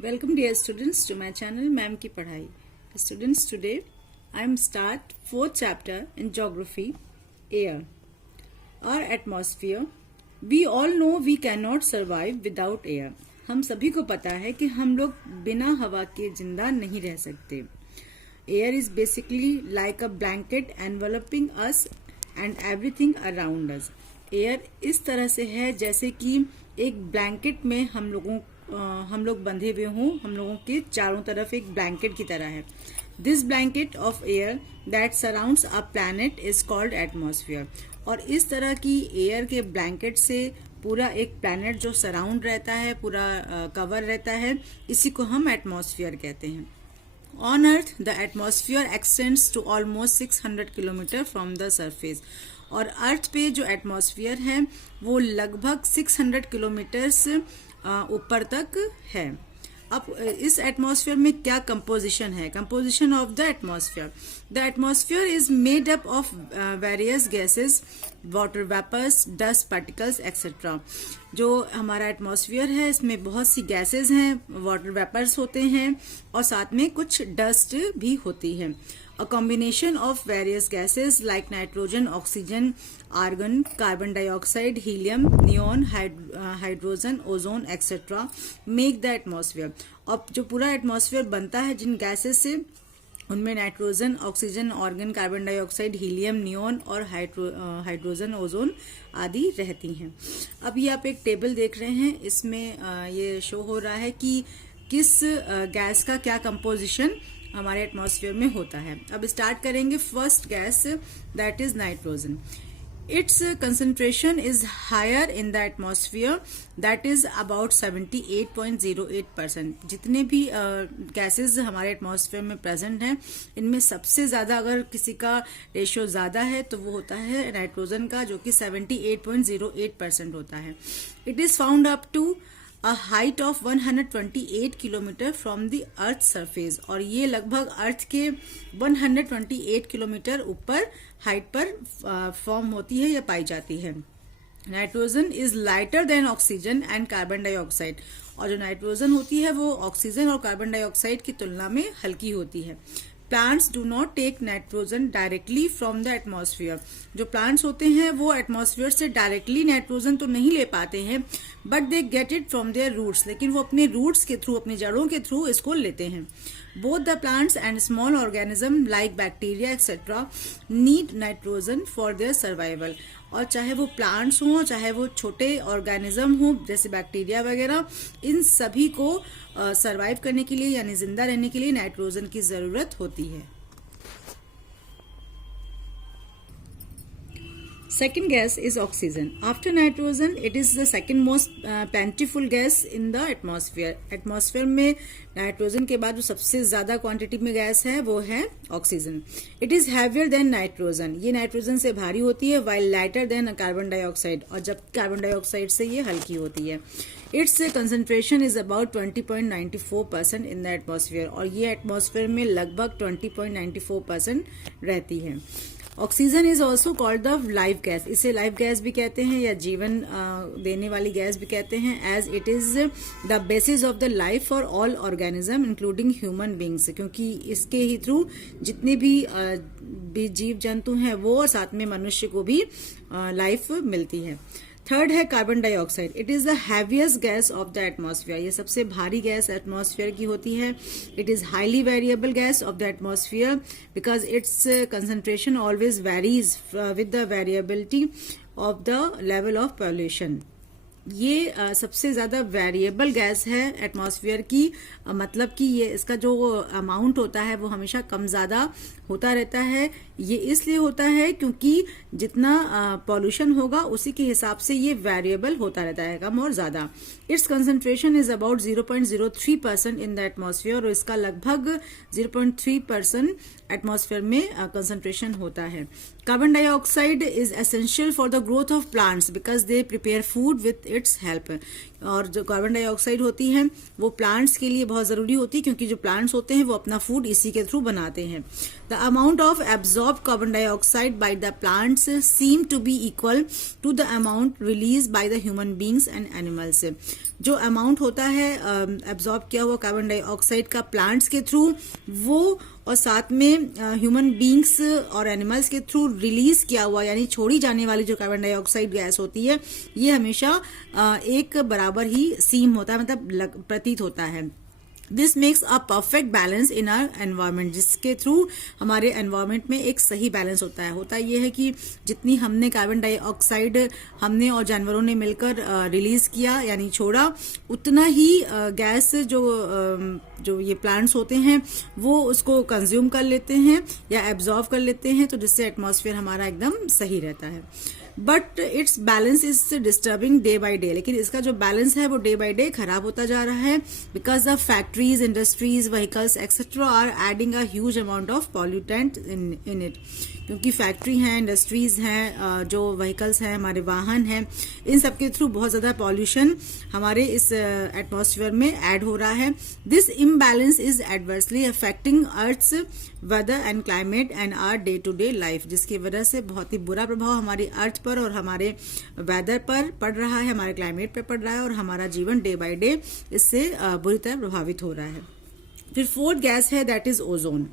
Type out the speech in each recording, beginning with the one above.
Welcome dear students to my channel ma'am की पढ़ाई. Students, today I am start 4th chapter in geography, air. Our atmosphere. We all know we cannot survive without air. हम सभी को पता है कि हम लोग बिना हवा के जिंदा नहीं रह सकते. Air is basically like a blanket enveloping us and everything around us. Air इस तरह से है जैसे कि एक ब्लैंकेट में हम लोग बंधे हुए हों, हम लोगों के चारों तरफ एक ब्लैंकेट की तरह है. This blanket of air that surrounds a planet is called atmosphere. और इस तरह की एयर के ब्लैंकेट से पूरा एक प्लैनेट जो सराउंड रहता है, पूरा कवर रहता है, इसी को हम एटमॉस्फेयर कहते हैं. On Earth, the atmosphere extends to almost 600 kilometre from the surface. और अर्थ पे जो एटमॉस्फेयर है वो लगभग 600 किलोमीटर से ऊपर तक है. अब इस एटमॉस्फेयर में क्या कंपोजिशन है? Composition of the atmosphere. The atmosphere is made up of various gases, water vapours, dust particles etcetera. जो हमारा एटमॉस्फेयर है इसमें बहुत सी गैसेस हैं, वाटर वेपर्स होते हैं और साथ में कुछ डस्ट भी होती है. A combination of various gases like nitrogen, oxygen, argon, carbon dioxide, helium, neon, hydrogen, ozone, etc. make the atmosphere. अब जो पूरा एटमॉस्फेयर बनता है जिन गैसेस से, उनमें nitrogen, oxygen, argon, carbon dioxide, helium, neon और हाइड्रोजन, ओजोन आदि रहती हैं. अब ये आप एक टेबल देख रहे हैं, इसमें ये शो हो रहा है कि किस गैस का क्या कंपोजिशन हमारे एटमॉस्फेयर में होता है. अब स्टार्ट करेंगे first gas, that is nitrogen. Its concentration is higher in the atmosphere, that is about 78.08%. जितने भी गैसेस हमारे एटमॉस्फेयर में प्रेजेंट हैं, इनमें सबसे ज्यादा अगर किसी का रेशियो ज्यादा है तो वो होता है नाइट्रोजन का, जो कि 78.08% होता है. It is found up to a height of 128 kilometre from the earth surface. और ये लगभग अर्थ के 128 किलोमीटर ऊपर हाइट पर फॉर्म होती है या पाई जाती है. Nitrogen is lighter than oxygen and carbon dioxide. और जो नाइट्रोजन होती है वो ऑक्सीजन और कार्बन डाइऑक्साइड की तुलना में हल्की होती है. Plants do not take nitrogen directly from the atmosphere. जो प्लांट्स होते हैं वो एटमॉस्फेयर से डायरेक्टली नाइट्रोजन तो नहीं ले पाते हैं, but they get it from their roots. लेकिन वो अपने रूट्स के थ्रू, अपनी जड़ों के थ्रू इसको लेते हैं. Both the plants and small organism like bacteria etcetera need nitrogen for their survival. और चाहे वो प्लांट्स हों, चाहे वो छोटे ऑर्गेनिज्म हों जैसे बैक्टीरिया वगैरह, इन सभी को सरवाइव करने के लिए यानी जिंदा रहने के लिए नाइट्रोजन की जरूरत होती है. Second gas is oxygen. After nitrogen, it is the second most plentiful gas in the atmosphere. Atmosphere में नाइट्रोजन के बाद जो सबसे ज्यादा क्वांटिटी में गैस है वो है oxygen. It is heavier than nitrogen. ये नाइट्रोजन से भारी होती है, while lighter than carbon dioxide. और जब कार्बन डाइऑक्साइड से ये हल्की होती है. It's concentration is about 20.94% in the atmosphere. और ये एटमॉस्फेयर में लगभग 20.94% रहती है. Oxygen is also called the life gas. इसे लाइफ गैस भी कहते हैं या जीवन देने वाली गैस भी कहते हैं, as it is the basis of the life for all organism including human beings. क्योंकि इसके ही थ्रू जितने भी जीव जंतु हैं वो और साथ में मनुष्य को भी लाइफ मिलती है. थर्ड है carbon dioxide. It is the heaviest gas off the atmosphere. ये सबसे भारी गैस एटमॉस्फेयर की होती है. It is highly variable gas off the atmosphere because it's concentration always varies with the variability of the level of pollution. ये सबसे ज्यादा variable gas है एटमॉस्फेयर की. मतलब कि ये इसका जो अमाउंट होता है वो हमेशा कम ज्यादा होता रहता है. ये इसलिए होता है क्योंकि जितना पॉल्यूशन होगा उसी के हिसाब से ये वेरिएबल होता रहता है, कम और ज्यादा. It's concentration is about 0.03% in the atmosphere. और इसका लगभग 0.3% एटमॉस्फेयर में कंसंट्रेशन होता है. Carbon dioxide is essential for the growth of plants because they prepare food with its help. और जो कार्बन डाइऑक्साइड होती है वो प्लांट्स के लिए बहुत ज़रूरी होती है, क्योंकि जो प्लांट्स होते हैं वो अपना फूड इसी के थ्रू बनाते हैं। The amount of absorb carbon dioxide by the plants seem to be equal to the amount release by the human beings and animals. जो अमाउंट होता है एब्जॉर्ब किया हुआ कार्बन डाइऑक्साइड का प्लांट्स के थ्रू, वो और साथ में ह्यूमन बींग्स और एनिमल्स के थ्रू रिलीज किया हुआ यानी छोड़ी जाने वाली जो कार्बन डाइऑक्साइड गैस होती है, ये हमेशा एक बराबर ही सीम होता है, मतलब प्रतीत होता है। This makes a perfect balance in our environment, जिसके थ्रू हमारे एनवायरमेंट में एक सही बैलेंस होता है ये है कि जितनी हमने कार्बन डाइऑक्साइड हमने और जानवरों ने मिलकर रिलीज किया यानी छोड़ा, उतना ही गैस जो ये प्लांट्स होते हैं वो उसको कंज्यूम कर लेते हैं या एब्जॉर्व कर लेते हैं, तो जिससे एटमॉस्फेयर हमारा एकदम सही रहता है। But it's balance is disturbing day by day, लेकिन इसका जो बैलेंस है वो डे बाई डे खराब होता जा रहा है, because the factories, industries, vehicles etcetera are adding a huge amount of pollutant in it. क्योंकि फैक्ट्री हैं, इंडस्ट्रीज हैं, जो व्हीकल्स हैं, हमारे वाहन हैं, इन सब के थ्रू बहुत ज़्यादा पॉल्यूशन हमारे इस एटमॉस्फेयर में ऐड हो रहा है। This imbalance is adversely affecting earth's weather and climate and our day to day life, जिसकी वजह से बहुत ही बुरा प्रभाव हमारी अर्थ पर और हमारे वेदर पर पड़ रहा है, हमारे क्लाइमेट पर पड़ रहा है, और हमारा जीवन डे बाय डे इससे बुरी तरह प्रभावित हो रहा है। फिर फोर्थ गैस है, that is ozone.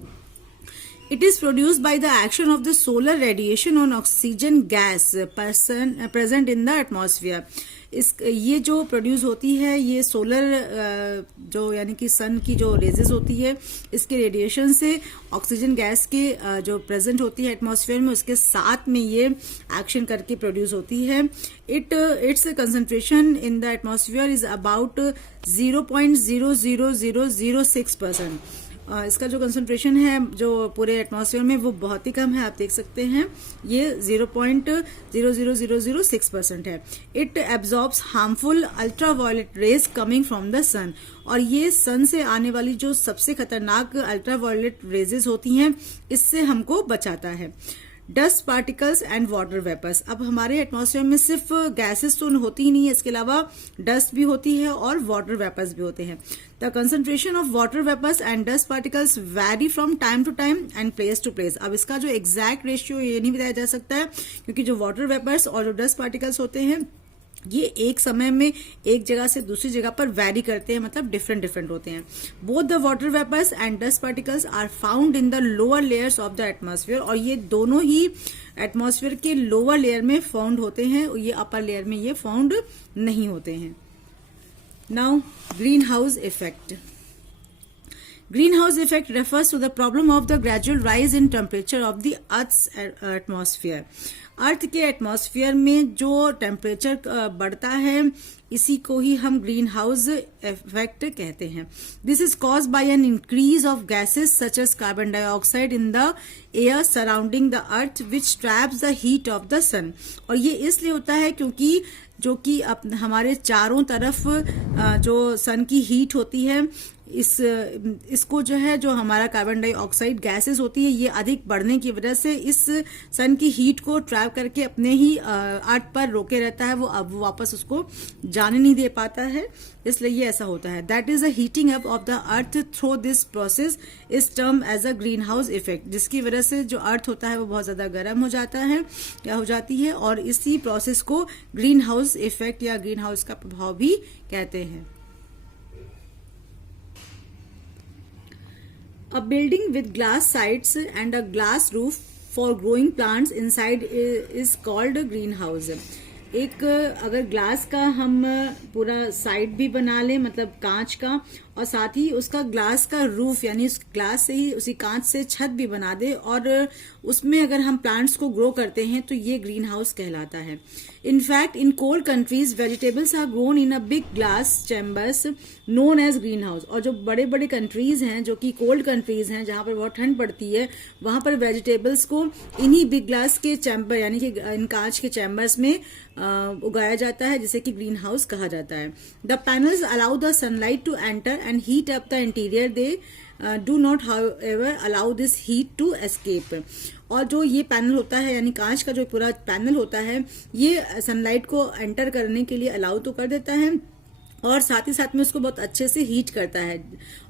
It is produced by the action of the solar radiation on oxygen gas present in the atmosphere. ये जो प्रोड्यूस होती है ये सोलर जो यानी कि सन की जो रेजेस होती है, इसके रेडिएशन से ऑक्सीजन गैस के जो प्रेजेंट होती है एटमॉस्फेयर में, उसके साथ में ये एक्शन करके प्रोड्यूस होती है। It's concentration in the atmosphere is about 0.00006%। इसका जो कंसंट्रेशन है जो पूरे एटमॉस्फेयर में वो बहुत ही कम है, आप देख सकते हैं ये 0.00006% है। It absorbs harmful ultraviolet rays coming from the sun, और ये सन से आने वाली जो सबसे खतरनाक अल्ट्रावायलेट रेजेस होती हैं, इससे हमको बचाता है। Dust particles and water vapours, अब हमारे एटमॉस्फेयर में सिर्फ गैसेस तो होती ही नहीं है, इसके अलावा डस्ट भी होती है और वाटर वेपर्स भी होते हैं। The concentration of water vapours and dust particles vary from time to time and place to place. अब इसका जो एग्जैक्ट रेशियो ये नहीं बताया जा सकता है, क्योंकि जो वाटर वेपर्स और जो डस्ट पार्टिकल्स होते हैं ये एक समय में एक जगह से दूसरी जगह पर वैरी करते हैं, मतलब डिफरेंट होते हैं। Both the water vapours and dust particles are found in the lower layers of the atmosphere, और ये दोनों ही एटमॉस्फेयर के लोअर लेयर में फाउंड होते हैं, ये अपर लेयर में ये फाउंड नहीं होते हैं। Now green house effect. Greenhouse effect refers to the problem of the gradual rise in temperature of the Earth's atmosphere. अर्थ के एटमॉस्फेयर में जो टेम्परेचर बढ़ता है, इसी को ही हम ग्रीन हाउस इफेक्ट कहते हैं। This is caused by an increase of gases such as carbon dioxide in the air surrounding the earth which traps the heat of the sun. और ये इसलिए होता है क्योंकि जो कि हमारे चारों तरफ जो सन की हीट होती है, इसको जो है जो हमारा कार्बन डाइऑक्साइड गैसेस होती है, ये अधिक बढ़ने की वजह से इस सन की हीट को ट्रैप करके अपने ही अर्थ पर रोके रहता है, वो अब वापस उसको जाने नहीं दे पाता है, इसलिए ये ऐसा होता है। That is a heating up of the earth through this process is term as a green house effect, जिसकी वजह से जो अर्थ होता है वो बहुत ज्यादा गर्म हो जाता है या हो जाती है, और इसी प्रोसेस को ग्रीन हाउस इफेक्ट या ग्रीन हाउस का प्रभाव भी कहते हैं। A building with glass sides and a glass roof for growing plants inside is called a greenhouse. एक अगर ग्लास का हम पूरा साइड भी बना लें, मतलब कांच का, और साथ ही उसका ग्लास का रूफ यानी उस ग्लास से ही उसी कांच से छत भी बना दे और उसमें अगर हम प्लांट्स को ग्रो करते हैं तो ये ग्रीन हाउस कहलाता है। In fact in cold countries vegetables are grown in a big glass chambers known as green house. और जो बड़े बड़े कंट्रीज हैं जो कि कोल्ड कंट्रीज हैं जहां पर बहुत ठंड पड़ती है, वहां पर वेजिटेबल्स को इन्हीं बिग ग्लास के चैम्बर यानी कि इन कांच के चैम्बर्स में उगाया जाता है, जिसे कि ग्रीन हाउस कहा जाता है। The panels allow the sunlight to enter and heat up the interior. They do not however allow this heat to escape. और जो ये पैनल होता है यानी कांच का जो पूरा पैनल होता है, ये सनलाइट को एंटर करने के लिए अलाउ तो कर देता है, और साथ ही साथ में उसको बहुत अच्छे से हीट करता है,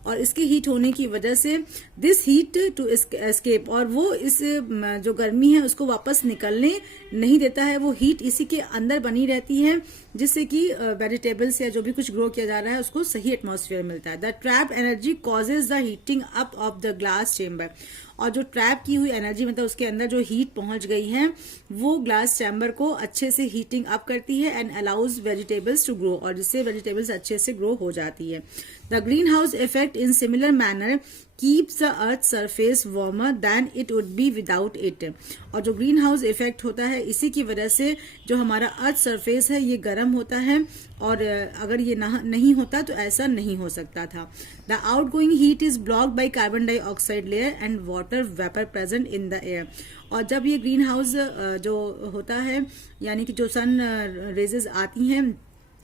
और इसके हीट होने की वजह से दिस हीट टू एस्केप, और वो इस जो गर्मी है उसको वापस निकलने नहीं देता है, वो हीट इसी के अंदर बनी रहती है, जिससे कि वेजिटेबल्स या जो भी कुछ ग्रो किया जा रहा है उसको सही एटमॉस्फेयर मिलता है। The trap energy causes the heating up of the glass chamber, और जो ट्रैप की हुई एनर्जी मतलब उसके अंदर जो हीट पहुंच गई है वो ग्लास चैम्बर को अच्छे से हीटिंग अप करती है and allows vegetables to grow, और जिससे वेजिटेबल्स अच्छे से ग्रो हो जाती है। The green house effect in similar manner keeps the earth surface warmer than it would be without it, और जो ग्रीन हाउस इफेक्ट होता है इसी की वजह से जो हमारा अर्थ सरफेस है ये गर्म होता है, और अगर ये नहीं होता तो ऐसा नहीं हो सकता था। The out going heat is blocked by carbon dioxide layer and water vapour present in the air, और जब ये ग्रीन हाउस जो होता है यानी कि जो सन रेजेस आती हैं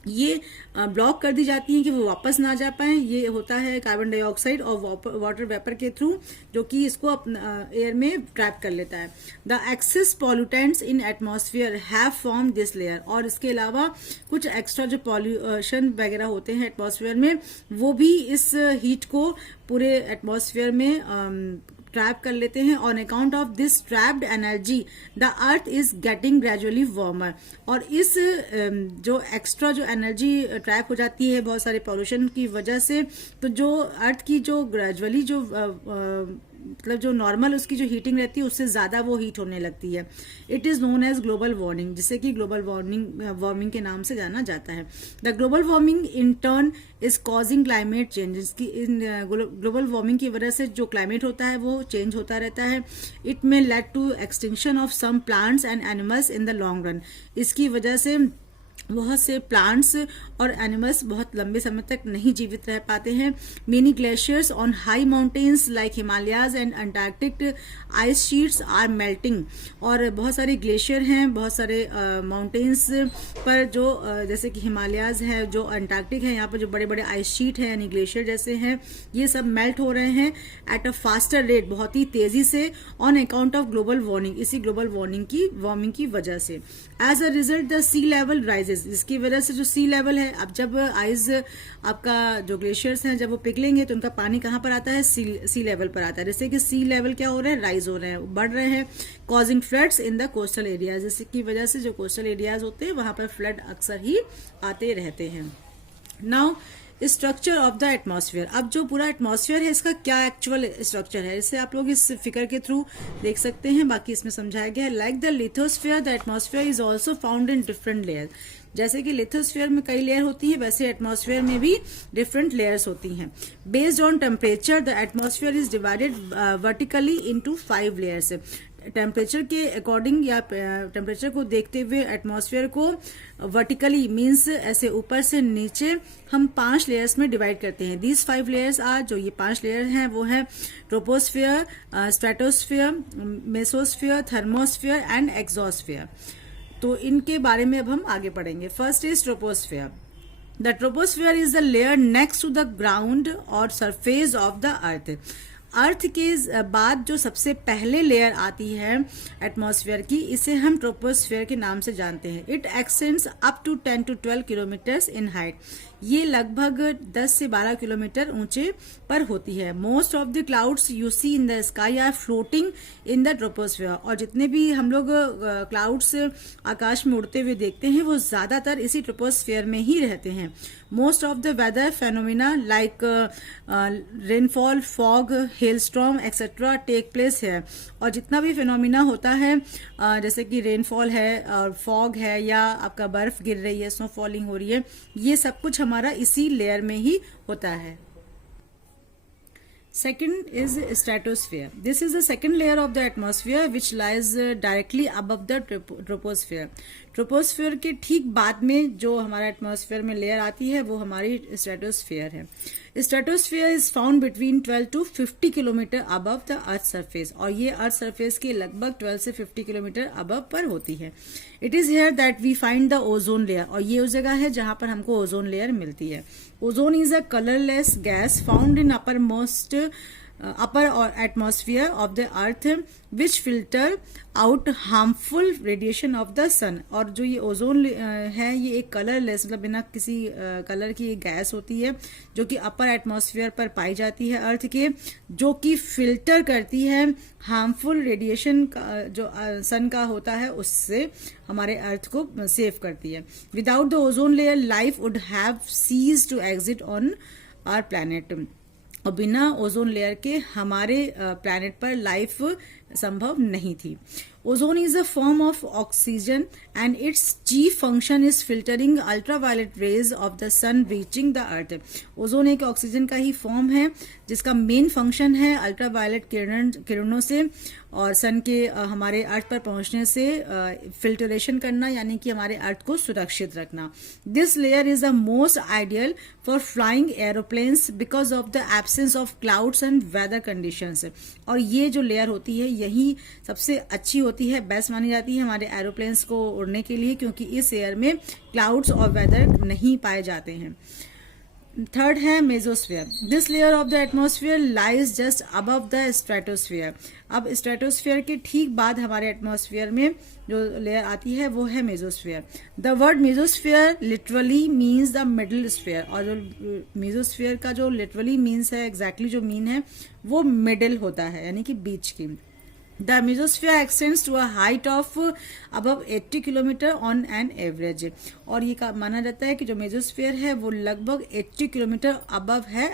ये ब्लॉक कर दी जाती हैं कि वो वापस ना जा पाए, ये होता है कार्बन डाइऑक्साइड और वाटर वेपर के थ्रू, जो कि इसको एयर में ट्रैप कर लेता है। The excess pollutants in atmosphere have form this layer, और इसके अलावा कुछ एक्स्ट्रा जो पॉल्यूशन वगैरह होते हैं एटमॉस्फेयर में वो भी इस हीट को पूरे एटमॉस्फेयर में ट्रैप कर लेते हैं। On account of this trapped energy the earth is getting gradually warmer, और इस जो एक्स्ट्रा जो एनर्जी ट्रैप हो जाती है बहुत सारे पॉल्यूशन की वजह से, तो जो अर्थ की जो ग्रेजुअली जो मतलब जो नॉर्मल उसकी जो हीटिंग रहती है उससे ज्यादा वो हीट होने लगती है। It is known as global warming, जिसे कि ग्लोबल वार्मिंग के नाम से जाना जाता है। The global warming in turn is causing climate changes, की इन ग्लोबल वार्मिंग की वजह से जो क्लाइमेट होता है वो चेंज होता रहता है। It may lead to extinction of some plants and animals in the long run, इसकी वजह से बहुत से प्लांट्स और एनिमल्स बहुत लंबे समय तक नहीं जीवित रह पाते हैं। Many glaciers on high mountains like Himalayas and Antarctic ice sheets are melting, और बहुत सारे ग्लेशियर हैं बहुत सारे माउंटेन्स पर जो जैसे कि हिमालयाज है, जो अंटार्कटिक है, यहाँ पर जो बड़े बड़े आइस शीट है यानी ग्लेशियर जैसे हैं, ये सब मेल्ट हो रहे हैं एट अ फास्टर रेट, बहुत ही तेजी से, on account of global warming, इसी ग्लोबल वार्मिंग की वजह से। As a result the sea level rises, इसकी वजह से जो सी लेवल है, अब जब आइस आपका जो ग्लेशियर्स हैं जब वो पिघलेंगे तो उनका पानी कहाँ पर आता है, सी लेवल पर आता है, जैसे कि सी लेवल क्या हो रहा है, राइज हो रहे हैं, बढ़ रहे हैं। Causing floods in the coastal areas, जिसकी वजह से जो कोस्टल एरियाज होते हैं वहां पर फ्लड अक्सर ही आते रहते हैं। Now structure of the atmosphere, अब जो पूरा एटमॉस्फेयर है इसका क्या एक्चुअल स्ट्रक्चर है, इसे आप लोग इस फिगर के थ्रू देख सकते हैं, बाकी इसमें समझाया गया है। Like the lithosphere the atmosphere is also found in different layer, जैसे कि लिथोस्फेयर में कई लेयर होती है वैसे एटमॉस्फेयर में भी डिफरेंट लेयर्स होती हैं। Based on temperature the atmosphere is divided vertically into 5 layers, temperature के अकॉर्डिंग या टेम्परेचर को देखते हुए एटमॉस्फेयर को वर्टिकली मीन्स ऐसे ऊपर से नीचे हम 5 लेयर्स में डिवाइड करते हैं। दीज 5 लेयर्स आर, जो ये 5 लेयर हैं वो है troposphere, stratosphere, mesosphere, thermosphere and exosphere. तो इनके बारे में अब हम आगे पढ़ेंगे। First is troposphere. The troposphere is the layer next to the ground or surface of the earth. Earth के बाद जो सबसे पहले लेयर आती है एटमॉस्फेयर की, इसे हम ट्रोपोस्फेयर के नाम से जानते हैं। It extends up to 10 to 12 kilometres in height, ये लगभग 10 से 12 किलोमीटर ऊंचे पर होती है। Most of the clouds you see in the sky are floating in the troposphere, और जितने भी हम लोग क्लाउड्स आकाश में उड़ते हुए देखते हैं वो ज्यादातर इसी ट्रोपोस्फेयर में ही रहते हैं। Most of the weather phenomena like rainfall, fog, hailstorm etcetera take place है, और जितना भी फेनोमिना होता है जैसे कि रेनफॉल है और फॉग है या आपका बर्फ गिर रही है, स्नो फॉलिंग हो रही है, ये सब कुछ हमारा इसी लेयर में ही होता है। Second is stratosphere. This is the second layer of the atmosphere which lies directly above the troposphere. Troposphere के ठीक बाद में जो हमारा एटमॉस्फेयर में लेयर आती है वो हमारी स्ट्रेटोस्फेयर है। Stratosphere is found between 12 to 50 kilometre above the earth surface, और ये अर्थ सरफेस के लगभग 12 से 50 किलोमीटर अबव पर होती है। It is here that we find the ozone layer, और ये उस जगह है जहां पर हमको ओजोन लेयर मिलती है। Ozone is a colourless gas found in upper most upper atmosphere of the earth which filter out harmful radiation of the sun। और जो ये ओजोन है ये एक कलरलेस मतलब बिना किसी कलर की एक गैस होती है जो कि अपर एटमॉस्फेयर पर पाई जाती है अर्थ के, जो कि फिल्टर करती है हार्मफुल रेडिएशन जो सन का होता है उससे हमारे अर्थ को सेव करती है। Without the ozone layer life would have cease to exist on our planet. और बिना ओजोन लेयर के हमारे प्लैनेट पर लाइफ संभव नहीं थी। Ozone is a form of oxygen and its chief function is filtering ultraviolet rays of the sun reaching the earth. Ozone एक oxygen का ही फॉर्म है जिसका मेन फंक्शन है अल्ट्रावायलेट किरणों से और सन के हमारे अर्थ पर पहुंचने से फिल्टरेशन करना, यानी कि हमारे अर्थ को सुरक्षित रखना। This layer is the most ideal for flying aeroplanes because of the absence of clouds and weather conditions. और ये जो लेयर होती है यही सबसे अच्छी होती है, बेस्ट मानी जाती है हमारे एरोप्लेन्स को उड़ने के लिए, क्योंकि इस एयर में क्लाउड्स और वेदर नहीं पाए जाते हैं। थर्ड है mesosphere. This layer of the atmosphere lies just above the stratosphere. अब स्ट्रेटोस्फीयर के ठीक बाद हमारे एटमॉस्फेयर में जो लेयर आती है वो है mesosphere. The word mesosphere literally means the middle sphere. और जो मेजोस्फीयर का जो लिटरली मीन्स है, एग्जैक्टली जो मीन है वो मिडिल होता है, यानी कि बीच की। The mesosphere extends to a height of above 80 kilometre on an average। और ये माना जाता है कि जो मेजोस्फीयर है वो लगभग 80 किलोमीटर अबव है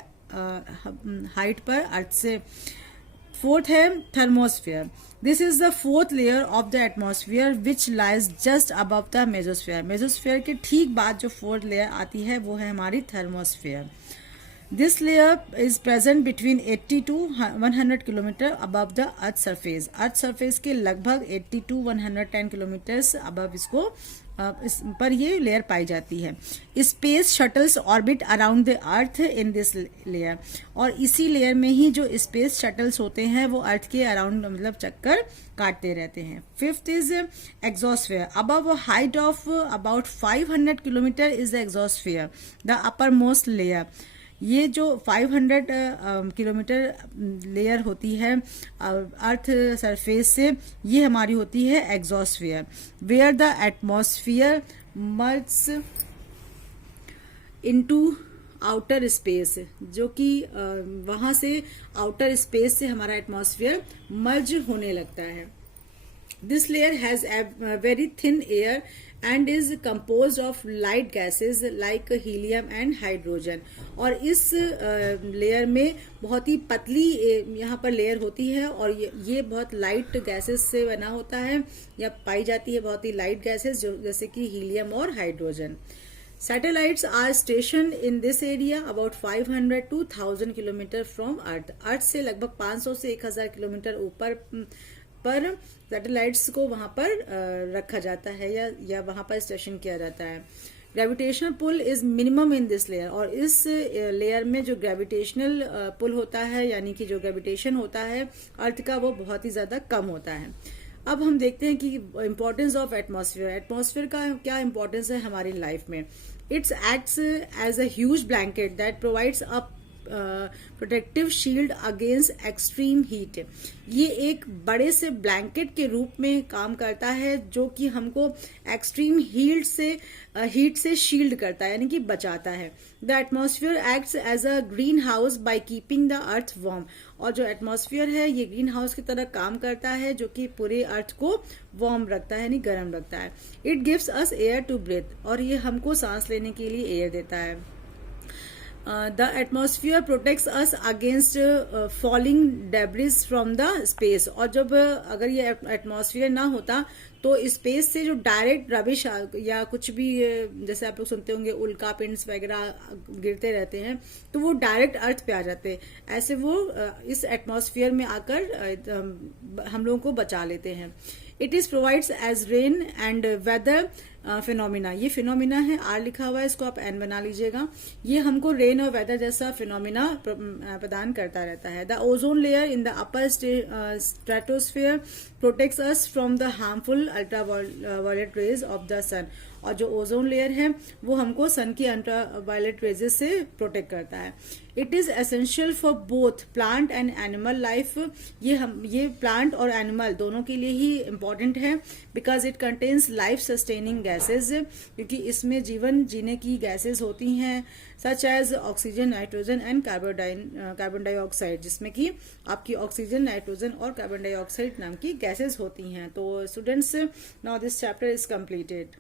हाइट पर अर्थ से। फोर्थ है thermosphere. This is the fourth layer of the atmosphere which lies just above the mesosphere. Mesosphere के ठीक बाद जो फोर्थ लेयर आती है वो है हमारी thermosphere. This layer is present between 80 to 100 kilometre above the Earth surface। Earth surface के लगभग 80 to 110 किलोमीटर्स above इसको इस पर ये लेयर पाई जाती है। Space shuttles orbit around the earth in this layer. और इसी लेयर में ही जो स्पेस शटल्स होते हैं वो अर्थ के अराउंड मतलब चक्कर काटते रहते हैं। Fifth is exosphere. Above a height of about 500 kilometre is the exosphere, the upper most layer. ये जो 500 किलोमीटर लेयर होती है अर्थ सरफेस से, ये हमारी होती है exosphere. Where the atmosphere merge into outer space, जो कि वहां से आउटर स्पेस से हमारा एटमॉस्फेयर मर्ज होने लगता है। This layer has a very thin air and is composed of light gases like helium and hydrogen। और इस लेयर में बहुत ही पतली यहाँ पर लेयर होती है और ये बहुत लाइट गैसेस से बना होता है या पाई जाती है बहुत ही लाइट गैसेस जो जैसे कि हीलियम और hydrogen. Satellites are stationed in this area about 500 to 1000 kilometre from अर्थ। अर्थ से लगभग 500 से 1000 किलोमीटर ऊपर पर सैटेलाइट्स को वहां पर रखा जाता है या वहां पर स्टेशन किया जाता है। Gravitational pull is minimum in this layer. और इस लेयर में जो ग्रेविटेशनल पुल होता है यानी कि जो ग्रेविटेशन होता है अर्थ का वो बहुत ही ज्यादा कम होता है। अब हम देखते हैं कि इम्पोर्टेंस ऑफ एटमॉस्फेयर। एटमॉस्फेयर का क्या इम्पोर्टेंस है हमारी लाइफ में। It's acts as a huge blanket that provides a protective shield against extreme heat. ये एक बड़े से ब्लैंकेट के रूप में काम करता है जो कि हमको एक्सट्रीम हीट से शील्ड करता है यानी कि बचाता है। The atmosphere acts as a green house by keeping the earth warm. और जो एटमॉस्फेयर है ये ग्रीन हाउस की तरह काम करता है जो कि पूरे अर्थ को वार्म रखता है यानी गर्म रखता है। It gives us air to breathe. और ये हमको सांस लेने के लिए एयर देता है। The atmosphere protects us against falling debris from the space। और जब अगर ये एटमॉस्फेयर ना होता तो स्पेस से जो डायरेक्ट रबिश या कुछ भी जैसे आप लोग सुनते होंगे उल्का पिंड्स वगैरह गिरते रहते हैं तो वो डायरेक्ट अर्थ पे आ जाते हैं। ऐसे वो इस एटमॉस्फेयर में आकर हम लोगों को बचा लेते हैं। It is provides as rain and weather phenomena. ये फिनोमिना है, आर लिखा हुआ है, इसको आप एन बना लीजिएगा। ये हमको रेन और वेदर जैसा फिनोमिना प्रदान करता रहता है। The ozone layer in the upper stratosphere protects us from the harmful ultraviolet rays of the sun. और जो ओजोन लेयर है वो हमको सन की अल्ट्रावायलेट रेजेस से प्रोटेक्ट करता है। It is essential for both plant and animal life. ये प्लांट और एनिमल दोनों के लिए ही इम्पॉर्टेंट है, because it contains life sustaining gases, क्योंकि इसमें जीवन जीने की गैसेज होती हैं, such as oxygen, nitrogen and carbon dioxide, जिसमें कि आपकी ऑक्सीजन, नाइट्रोजन और कार्बन डाइऑक्साइड नाम की गैसेज होती हैं। तो students, now this chapter is completed.